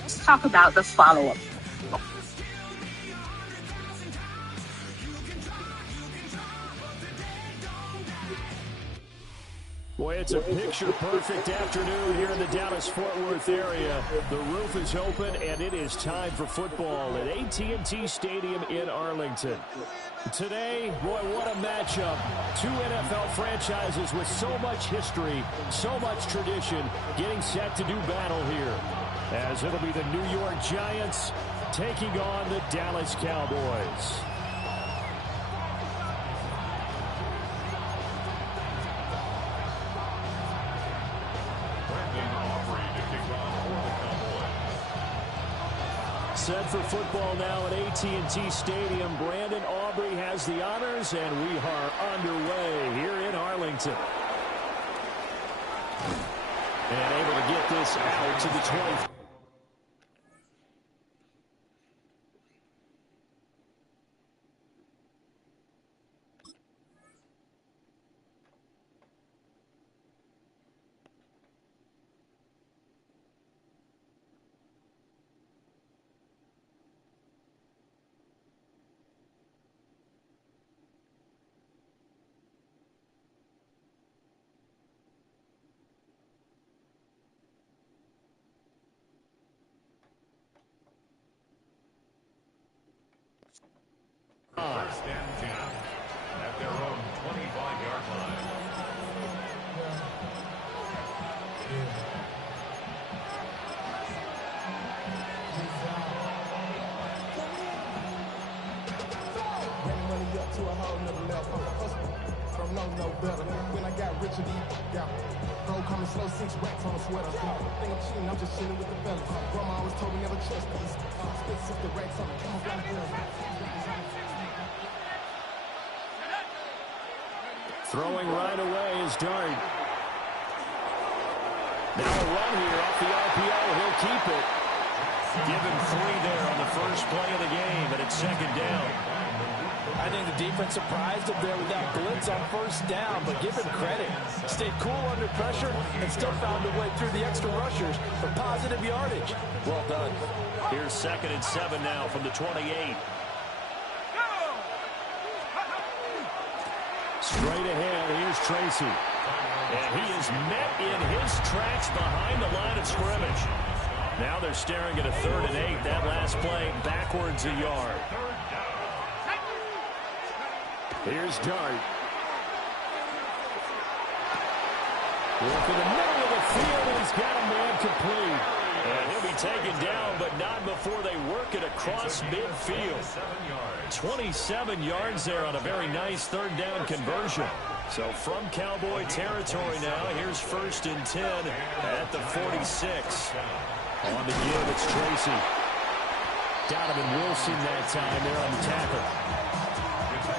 let's talk about the follow-up. Boy, it's a picture-perfect afternoon here in the Dallas-Fort Worth area. The roof is open, and it is time for football at AT&T Stadium in Arlington. Today, boy, what a matchup. Two NFL franchises with so much history, so much tradition, getting set to do battle here. As it'll be the New York Giants taking on the Dallas Cowboys. Set for football now at AT&T Stadium. Brandon Aubrey has the honors, and we are underway here in Arlington. And able to get this out to the 20. First and 10 at their own 25-yard line. To a whole nother level. Don't know no better. When I got rich and bro coming slow, 6 racks on a sweater. Think I'm cheating, I'm just chilling with the fellas. Grandma always told me never trust these. Spit 60 racks on the camouflage. Throwing right away is Dart. Now a run here off the RPO. He'll keep it. Give him 3 there on the first play of the game, and it's second down. I think the defense surprised him there with that blitz on first down, but give him credit. Stayed cool under pressure and still found a way through the extra rushers for positive yardage. Well done. Here's second and 7 now from the 28. Straight ahead, here's Tracy. And he is met in his tracks behind the line of scrimmage. Now they're staring at a 3rd and 8. That last play backwards a yard. Here's Dart. Working the middle of the field, and he's got a man complete. And he'll be taken down, but not before they work it across midfield. 27 yards there on a very nice 3rd down conversion. So from Cowboy territory now, here's 1st and 10 at the 46. On the give, it's Tracy. Donovan Wilson that time there on the tackle.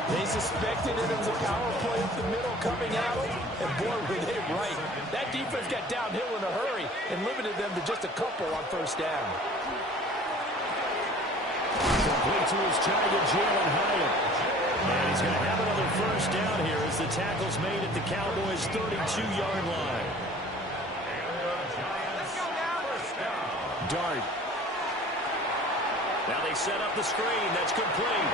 They suspected it was a power play up the middle coming out, and boy, were they right. That defense got downhill in a hurry and limited them to just a couple on first down. Complete to his target, Jalen Hyatt. And he's going to have another first down here as the tackle's made at the Cowboys' 32-yard line. Dart. Now they set up the screen. That's complete.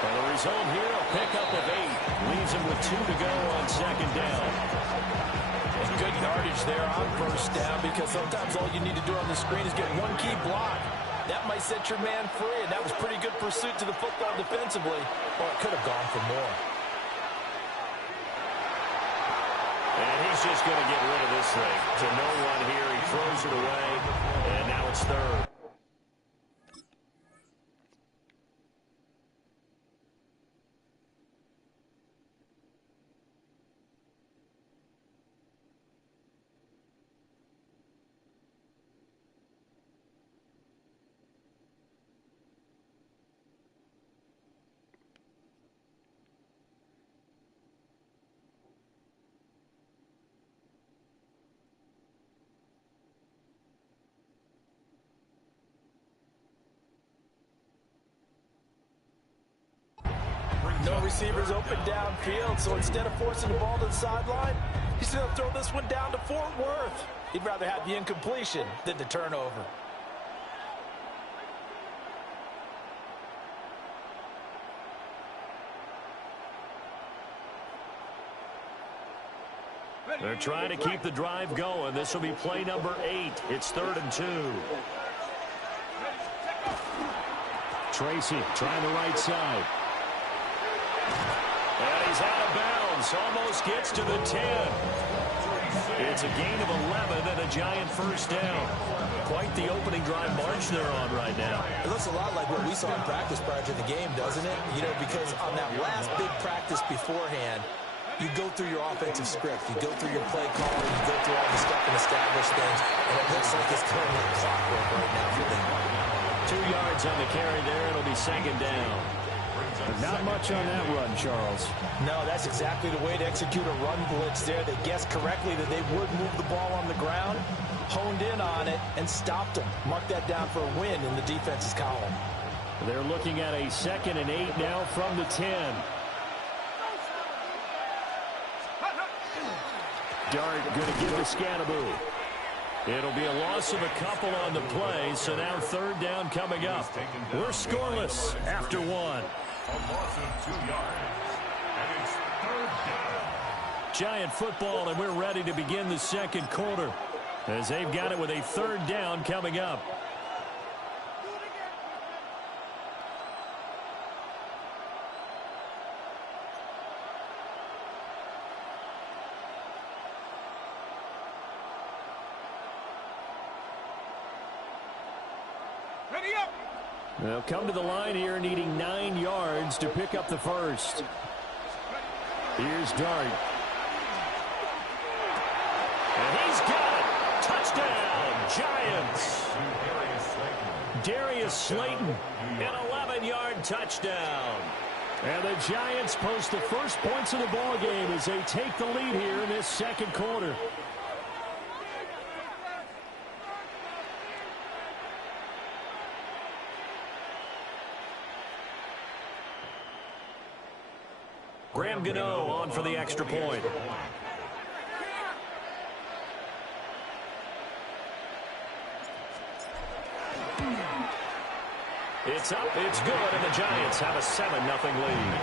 And the result here, a pickup of 8. Leaves him with 2 to go on second down. And good yardage there on first down, because sometimes all you need to do on the screen is get one key block. That might set your man free, and that was pretty good pursuit to the football defensively. Or it could have gone for more. And he's just going to get rid of this thing. To no one here, he throws it away, and now it's 3rd. No receivers open downfield, so instead of forcing the ball to the sideline, he's going to throw this one down to Fort Worth. He'd rather have the incompletion than the turnover. They're trying to keep the drive going. This will be play number 8. It's 3rd and 2. Tracy trying the right side. And he's out of bounds. Almost gets to the 10. It's a gain of 11 and a giant first down. Quite the opening drive march they're on right now. It looks a lot like what we saw in practice prior to the game, doesn't it? You know, because on that last big practice beforehand, you go through your offensive script. You go through your play calling. You go through all the stuff and establish things. And it looks like it's going like clockwork right now for them. 2 yards on the carry there. It'll be 2nd down. Not much on that run, Charles. No, that's exactly the way to execute a run blitz there. They guessed correctly that they would move the ball on the ground, honed in on it, and stopped them. Mark that down for a win in the defense's column. They're looking at a 2nd and 8 now from the 10. Dart going to give the Scannaboo. It'll be a loss of a couple on the play, so now 3rd down coming up. We're scoreless after 1. A loss of 2 yards. And it's 3rd down. Giant football, and we're ready to begin the 2nd quarter as they've got it with a 3rd down coming up. They'll come to the line here needing 9 yards to pick up the first. Here's Dart. And he's got it. Touchdown, Giants. Darius Slayton, an 11-yard touchdown. And the Giants post the first points of the ball game as they take the lead here in this 2nd quarter. Graham Gano on for the extra point. It's up, it's good, and the Giants have a 7-0 lead.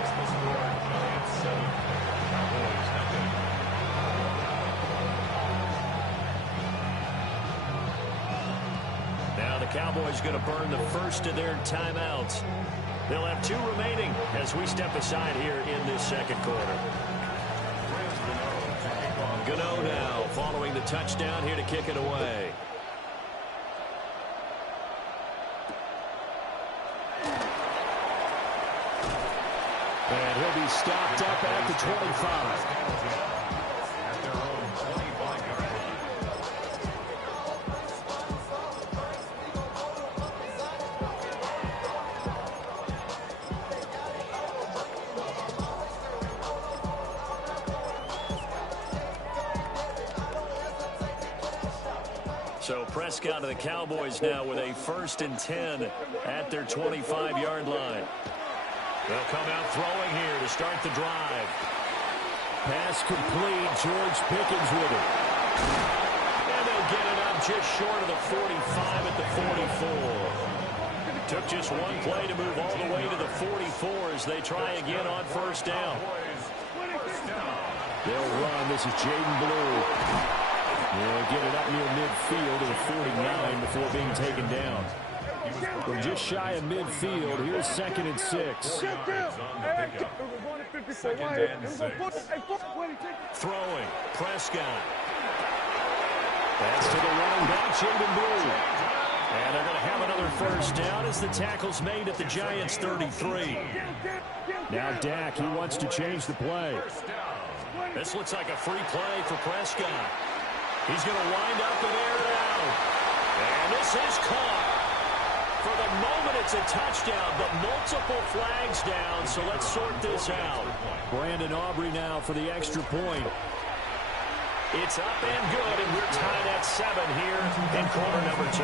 Now the Cowboys going to burn the first of their timeouts. They'll have 2 remaining as we step aside here in this 2nd quarter. Gano now following the touchdown here to kick it away. And he'll be stopped up at the 25. So Prescott of the Cowboys now with a 1st and 10 at their 25-yard line. They'll come out throwing here to start the drive. Pass complete. George Pickens with it. And they'll get it up just short of the 45 at the 44. Took just one play to move all the way to the 44 as they try again on 1st down. They'll run. This is Jaden Blue. They'll get it up near midfield to the 49 before being taken down. From just shy of midfield, here's 2nd and 6. Throwing, Prescott. That's to the running back, Jaden Blue. And they're going to have another 1st down as the tackle's made at the Giants' 33. Now Dak, he wants to change the play. This looks like a free play for Prescott. He's going to wind up and air it out. And this is caught. For the moment, it's a touchdown, but multiple flags down, so let's sort this out. Brandon Aubrey now for the extra point. It's up and good, and we're tied at 7 here in quarter number 2.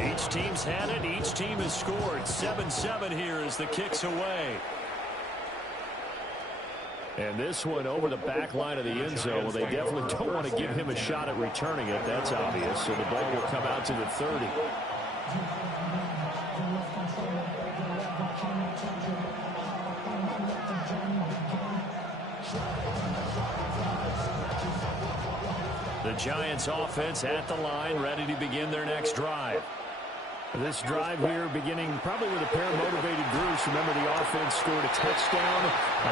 Each team's had it. Each team has scored. 7-7 here as the kick's away. And this one over the back line of the end zone. Well, they definitely don't want to give him a shot at returning it. That's obvious. So the ball will come out to the 30. The Giants offense at the line, ready to begin their next drive. This drive here beginning probably with a pair of motivated groups. Remember, the offense scored a touchdown.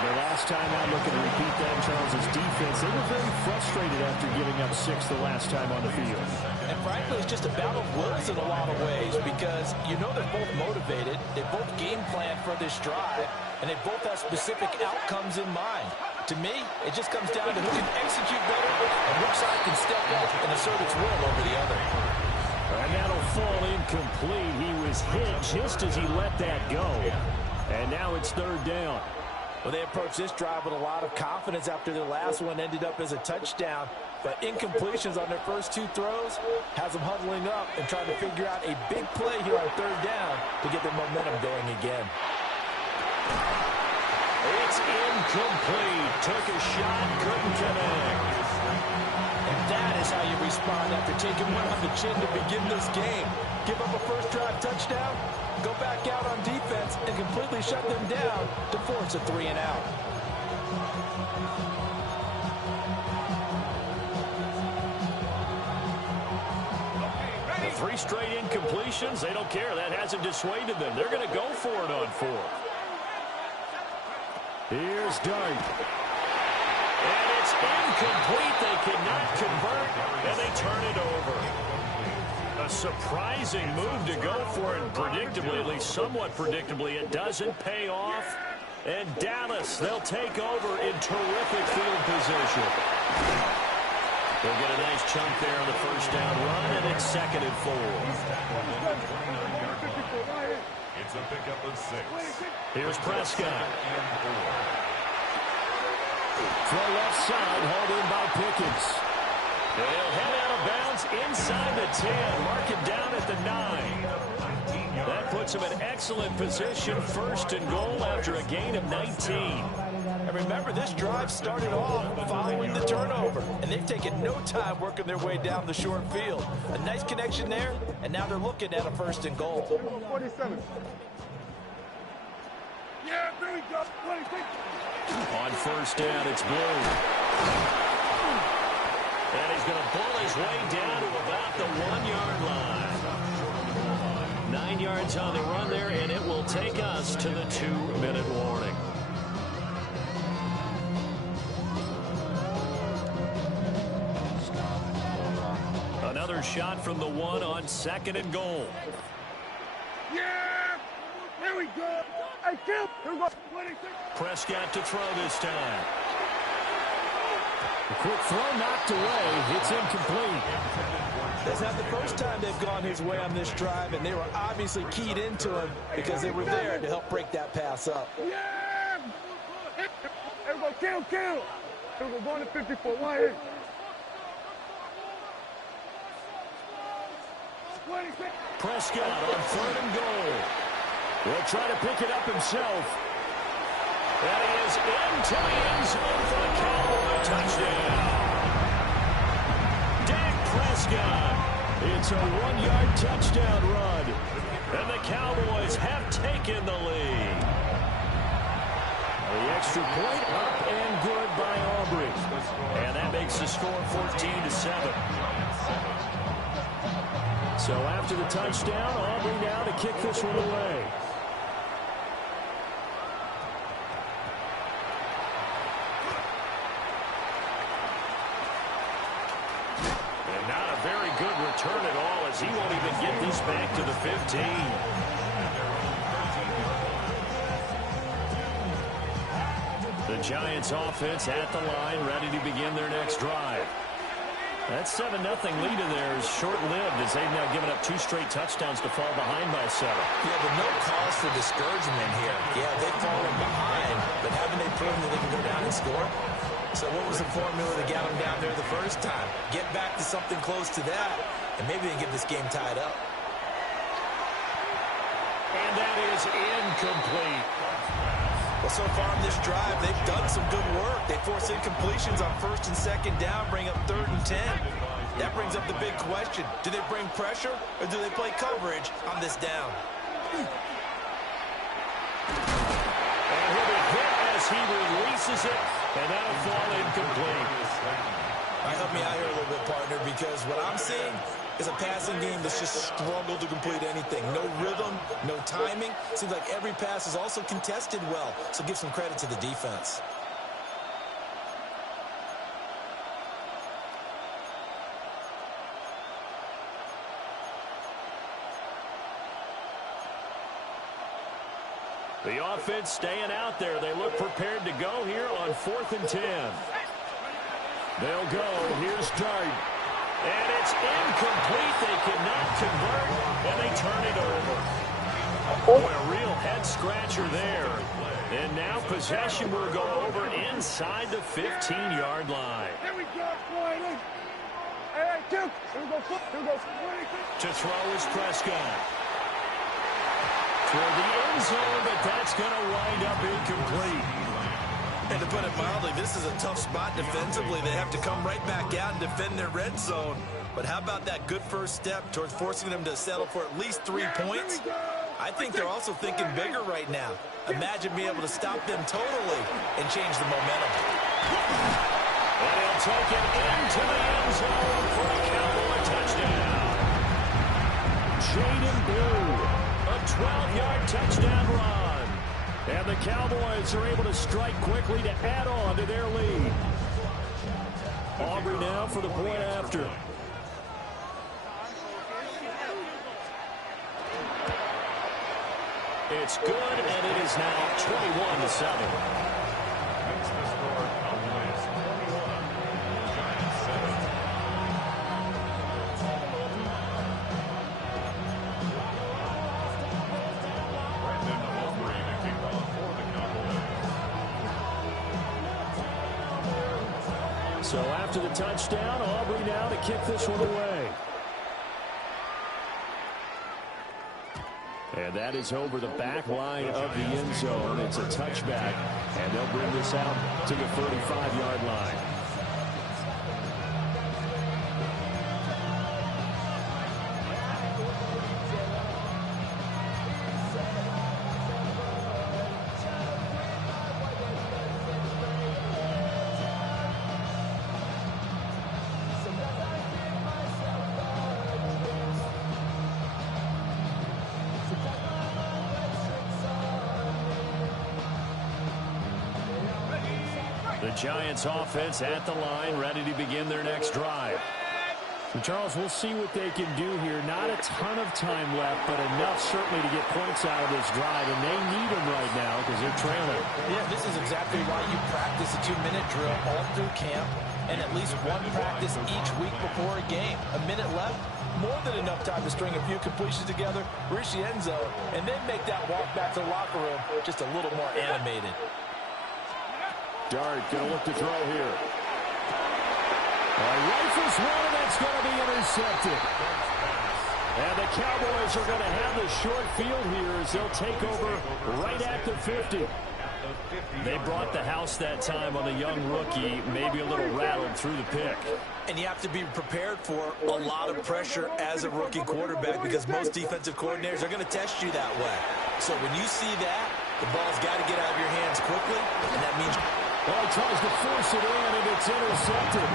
Their last time out, looking to repeat that, Charles' defense. They were very frustrated after giving up 6 the last time on the field. And frankly, it's just a battle of wills in a lot of ways because you know they're both motivated. They both game plan for this drive, and they both have specific outcomes in mind. To me, it just comes down to who can execute better and which side can step up and assert its will over the other. And that'll fall incomplete. He was hit just as he let that go. And now it's 3rd down. Well, they approached this drive with a lot of confidence after their last one ended up as a touchdown. But incompletions on their first 2 throws has them huddling up and trying to figure out a big play here on 3rd down to get their momentum going again. It's incomplete. Took a shot, couldn't connect. And that is how you respond after taking one on the chin to begin this game. Give up a first drive touchdown, go back out on defense, and completely shut them down to force a 3 and out. The 3 straight incompletions, they don't care. That hasn't dissuaded them. They're going to go for it on 4th. Here's Dart. And it's incomplete. They cannot convert, and they turn it over. A surprising move to go for it, predictably, at least somewhat predictably. It doesn't pay off. And Dallas, they'll take over in terrific field position. They'll get a nice chunk there on the first down run, and it's 2nd and 4. It's a pickup of 6. Here's Prescott. Throw left side, hauled in by Pickens. They'll head out of bounds inside the 10. Mark it down at the 9. That puts them in excellent position. 1st and goal after a gain of 19. And remember, this drive started off following the turnover. And they've taken no time working their way down the short field. A nice connection there, and now they're looking at a 1st and goal. 47. Yeah, there we go. 26. On 1st down, it's Blue. And he's going to pull his way down to about the 1-yard line. 9 yards on the run there, and it will take us to the 2-minute warning. Another shot from the 1 on 2nd and goal. Yeah, there we go. Hey, Kim, here we go. 26. Prescott to throw this time. A quick throw knocked away. It's incomplete. That's not the first time they've gone his way on this drive, and they were obviously keyed into him because they were there to help break that pass up. Yeah. Here we go. Kill. Here we go. Going to 54. Why here? 26. Prescott on 3rd and goal. Will try to pick it up himself. And he is into the end zone for the Cowboy touchdown. Dak Prescott. It's a 1-yard touchdown run. And the Cowboys have taken the lead. The extra point up and good by Aubrey. And that makes the score 14-7. So after the touchdown, Aubrey now to kick this one away. And not a very good return at all, as he won't even get this back to the 15. The Giants offense at the line, ready to begin their next drive. That 7-0 lead of theirs short-lived as they've now given up 2 straight touchdowns to fall behind by 7. Yeah, but no cause for discouragement here. Yeah, they've fallen behind, but haven't they proven that they can go down and score? So what was the formula that got them down there the first time? Get back to something close to that, and maybe they can get this game tied up. And that is incomplete. Well, so far on this drive, they've done some good work. They force incompletions on 1st and 2nd down, bring up 3rd and 10. That brings up the big question. Do they bring pressure, or do they play coverage on this down? And he'll be hit as he releases it, and that'll fall incomplete. All right, help me out here a little bit, partner, because what I'm seeing is a passing game that's just struggled to complete anything. No rhythm, no timing. Seems like every pass is also contested well, so give some credit to the defense. The offense staying out there. They look prepared to go here on 4th and 10. They'll go. Here's Dart. And it's incomplete. They cannot convert, and they turn it over. Boy, a real head-scratcher there. And now possession will go over inside the 15-yard line. Here we go, Floyd. Hey, Duke. Here we go. To throw is Prescott. For the end zone, but that's going to wind up incomplete. And to put it mildly, this is a tough spot defensively. They have to come right back out and defend their red zone. But how about that good first step towards forcing them to settle for at least 3 points? I think they're also thinking bigger right now. Imagine being able to stop them totally and change the momentum. And he'll take it into the end zone for a Cowboy touchdown. Jaden Blue. A 12-yard touchdown run. And the Cowboys are able to strike quickly to add on to their lead. Aubrey now for the point after. It's good, and it is now 21-7. Makes the score Cowboys 21, Giants 7. So after the touchdown, Aubrey now to kick this one away. And that is over the back line of the end zone. It's a touchback, and they'll bring this out to the 35-yard line. The Giants offense at the line, ready to begin their next drive. So, Charles, we'll see what they can do here. Not a ton of time left, but enough certainly to get points out of this drive, and they need them right now because they're trailing. Yeah, this is exactly why you practice a 2-minute drill all through camp and at least one practice each week before a game. A minute left, more than enough time to string a few completions together, reach the end zone, and then make that walk back to the locker room just a little more animated. Dart going to look to throw here. Rifles one, and that's going to be intercepted. And the Cowboys are going to have the short field here as they'll take over right at the 50. They brought the house that time on the young rookie, maybe a little rattled through the pick. And you have to be prepared for a lot of pressure as a rookie quarterback because most defensive coordinators are going to test you that way. So when you see that, the ball's got to get out of your hands quickly, and that means... Well, he tries to force it in, and it's intercepted.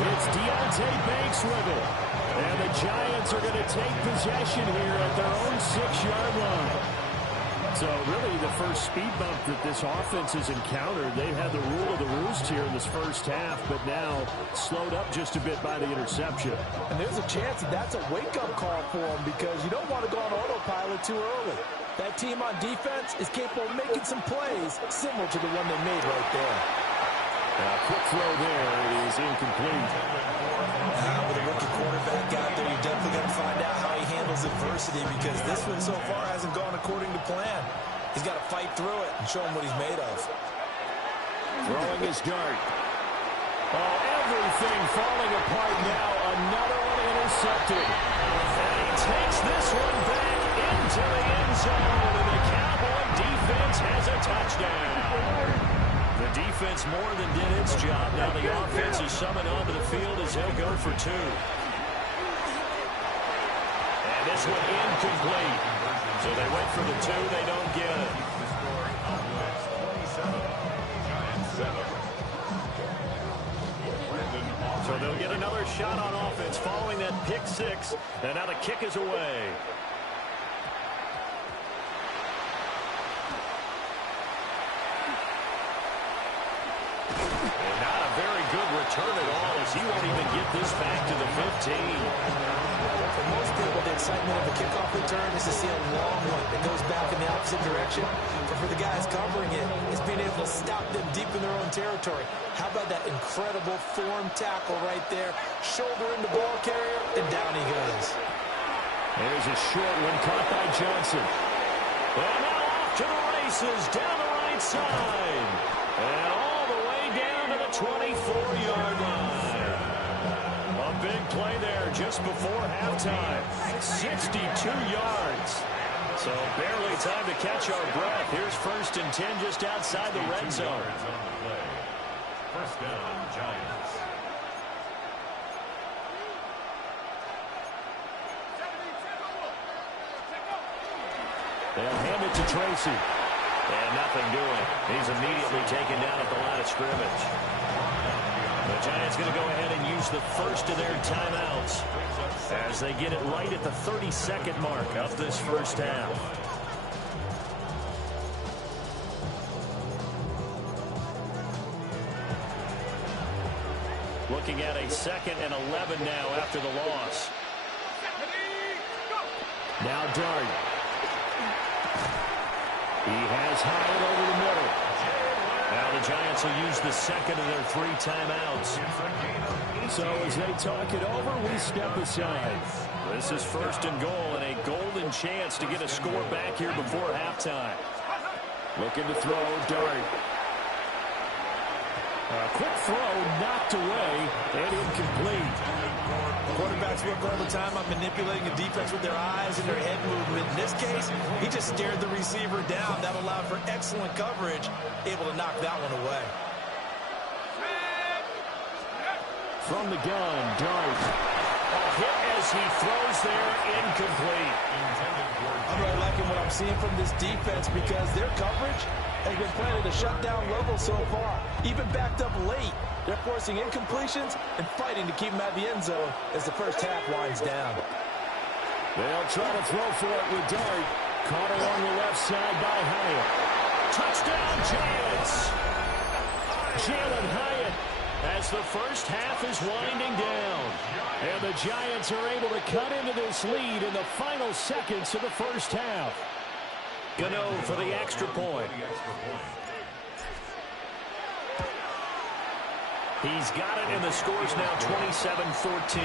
It's Deontay Banks with it. And the Giants are going to take possession here at their own 6-yard line. So really the first speed bump that this offense has encountered. They've had the rule of the roost here in this first half, but now slowed up just a bit by the interception. And there's a chance that that's a wake-up call for them because you don't want to go on autopilot too early. That team on defense is capable of making some plays similar to the one they made right there. Quick throw there is incomplete. With a rookie quarterback out there, you're definitely going to find out how he handles adversity because this one so far hasn't gone according to plan. He's got to fight through it and show him what he's made of. Throwing his dart. Oh, everything falling apart now. Another one intercepted. And he takes this one back into the end zone. And the Cowboy defense has a touchdown. The defense more than did its job. Now the offense is summoned onto the field as they'll go for two. And this one incomplete. So they went for the two. They don't get it. So they'll get another shot on offense following that pick six. And now the kick is away. And not a very good return at all, as he won't even get this back to the 15. For most people, the excitement of a kickoff return is to see a long one that goes back in the opposite direction. But for the guys covering it, it's being able to stop them deep in their own territory. How about that incredible form tackle right there? Shoulder into ball carrier, and down he goes. There's a short one caught by Johnson. And now off to the races down the right side. And all the way down to the 24-yard line. A big play there just before halftime. 62 yards. So barely time to catch our breath. Here's 1st and 10 just outside the red zone. First down, Giants. They'll hand it to Tracy. And nothing doing. He's immediately taken down at the line of scrimmage. The Giants going to go ahead and use the first of their timeouts as they get it right at the 32nd mark of this first half. Looking at a 2nd and 11 now after the loss. Now Dart. He has Hyatt over the middle. Now the Giants will use the 2nd of their 3 timeouts. So as they talk it over, we step aside. This is 1st and goal and a golden chance to get a score back here before halftime. Looking to throw, Dart. A quick throw knocked away and incomplete. Quarterbacks work all the time on manipulating the defense with their eyes and their head movement. In this case, he just stared the receiver down. That allowed for excellent coverage, able to knock that one away. From the gun, Dart. A hit as he throws there, incomplete. I'm really liking what I'm seeing from this defense because their coverage has been playing at a shutdown level so far. Even backed up late, they're forcing incompletions and fighting to keep them out of the end zone as the first half winds down. They'll try to throw for it with Dart. Caught along the left side by Hyatt. Touchdown, Giants! Jalen Hyatt as the first half is winding down. And the Giants are able to cut into this lead in the final seconds of the first half. Gano for the extra point. He's got it, and the score's now 27-14.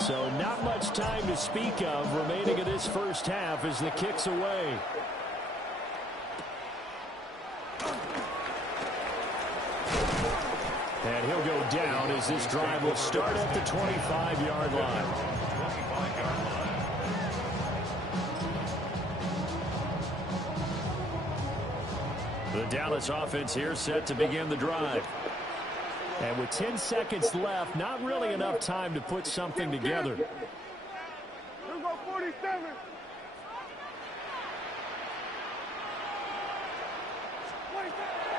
So not much time to speak of remaining in this first half as the kick's away. And he'll go down as this drive will start at the 25-yard line. The Dallas offense here set to begin the drive. And with 10 seconds left, not really enough time to put something together.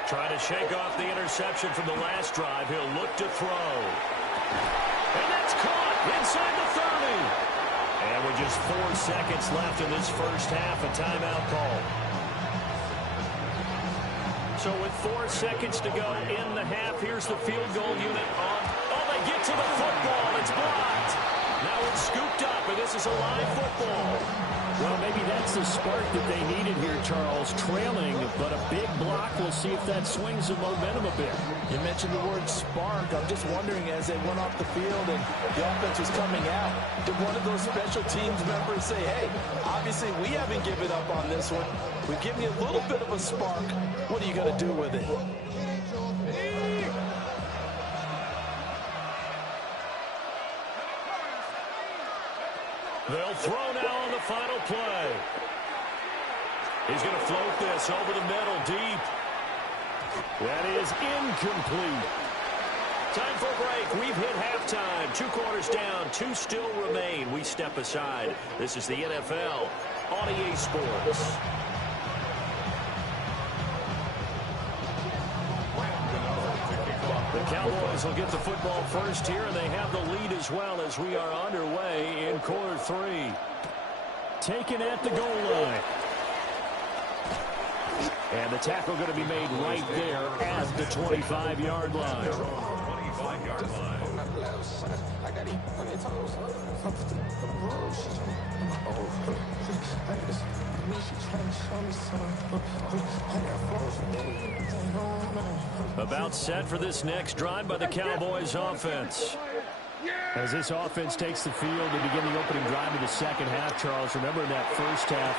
Trying to shake off the interception from the last drive. He'll look to throw. And that's caught inside the 30. And with just 4 seconds left in this first half, a timeout call. So with 4 seconds to go in the half, here's the field goal unit on. Oh, they get to the football. It's blocked. Now it's scooped up, and this is a live football. Well, maybe that's the spark that they needed here, Charles. Trailing, but a big block. We'll see if that swings the momentum a bit. You mentioned the word spark. I'm just wondering, as they went off the field and the offense was coming out, did one of those special teams members say, hey, obviously we haven't given up on this one. We've given you a little bit of a spark. What are you going to do with it? They'll throw now on the final play. He's going to float this over the middle deep. That is incomplete. Time for a break. We've hit halftime. 2 quarters down. 2 still remain. We step aside. This is the NFL on EA Sports. The Cowboys will get the football first here, and they have the lead as well as we are underway in quarter 3. Taken at the goal line. And the tackle going to be made right there at the 25-yard line. 25-yard line. About set for this next drive by the Cowboys offense. As this offense takes the field to begin the opening drive of the second half, Charles, remember in that first half,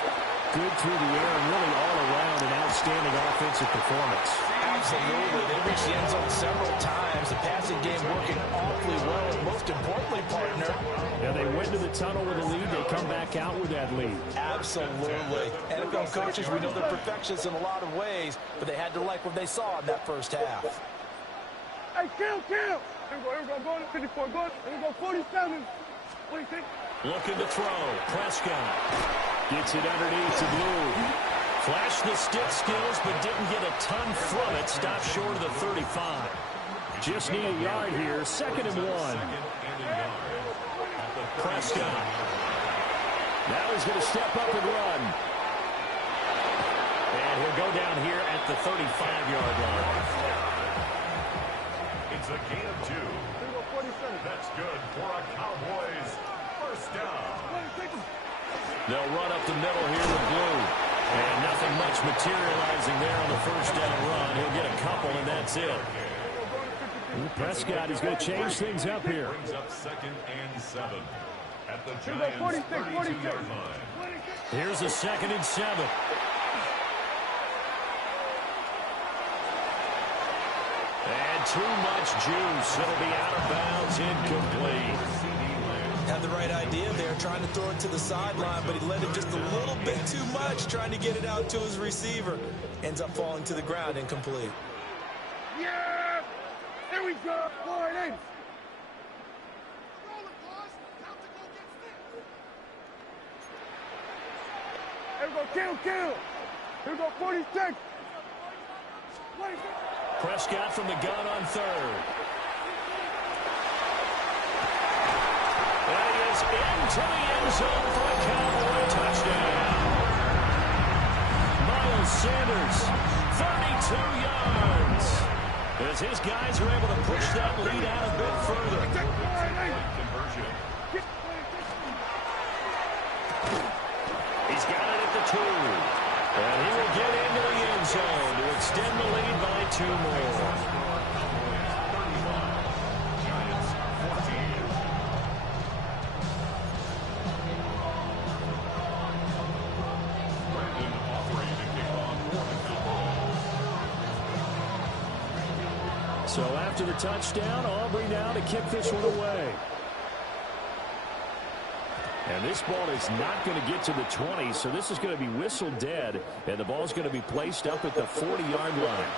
good through the air and really all around an outstanding offensive performance. Absolutely. They reached the end zone several times. The passing game working awfully well. And most importantly, partner, yeah, they went to the tunnel with a lead. They come back out with that lead. Absolutely. NFL coaches, we know they're perfectionists in a lot of ways, but they had to like what they saw in that first half. Hey, kill! Here we go, go to 54, go. Here we go, 47. 46. Looking to throw. Prescott gets it underneath to Blue. Flashed the stick skills, but didn't get a ton from it. Stopped short of the 35. Just need a yard here. 2nd and 1. Prescott. Now he's going to step up and run. And he'll go down here at the 35-yard line. It's a gain of 2. That's good for a Cowboys first down. They'll run up the middle here with Blue. And nothing much materializing there on the first down run. He'll get a couple, and that's it. Prescott is going to change things up here. Brings up 2nd and 7 at the Giants' 32-yard line. Here's a 2nd and 7. And too much juice. It'll be out of bounds, incomplete. Had the right idea there, trying to throw it to the sideline, but he let it just a little bit too much, trying to get it out to his receiver. Ends up falling to the ground, incomplete. Yeah! There we go! Morning! Here we go, kill! Here we go, 46! Prescott from the gun on 3rd. And he is into the end zone for a Cowboy touchdown. Miles Sanders, 32 yards. As his guys are able to push that lead out a bit further. Conversion. He's got it at the 2. And he will get into the end zone to extend the lead by 2 more. So after the touchdown, Aubrey now to kick this one away. And this ball is not going to get to the 20, so this is going to be whistled dead, and the ball is going to be placed up at the 40-yard line.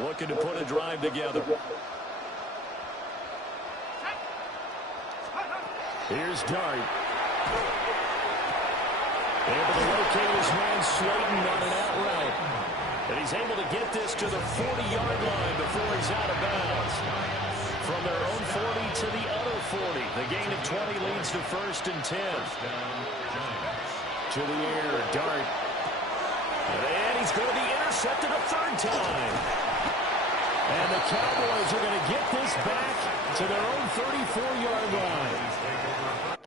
Looking to put a drive together. Here's Dart. Able to locate his man Slayton on an out route. And he's able to get this to the 40-yard line before he's out of bounds. From their own 40 to the other 40. The gain of 20 leads to 1st and 10. To the air, Dart. And he's going to be intercepted a 3rd time. And the Cowboys are going to get this back to their own 34-yard line.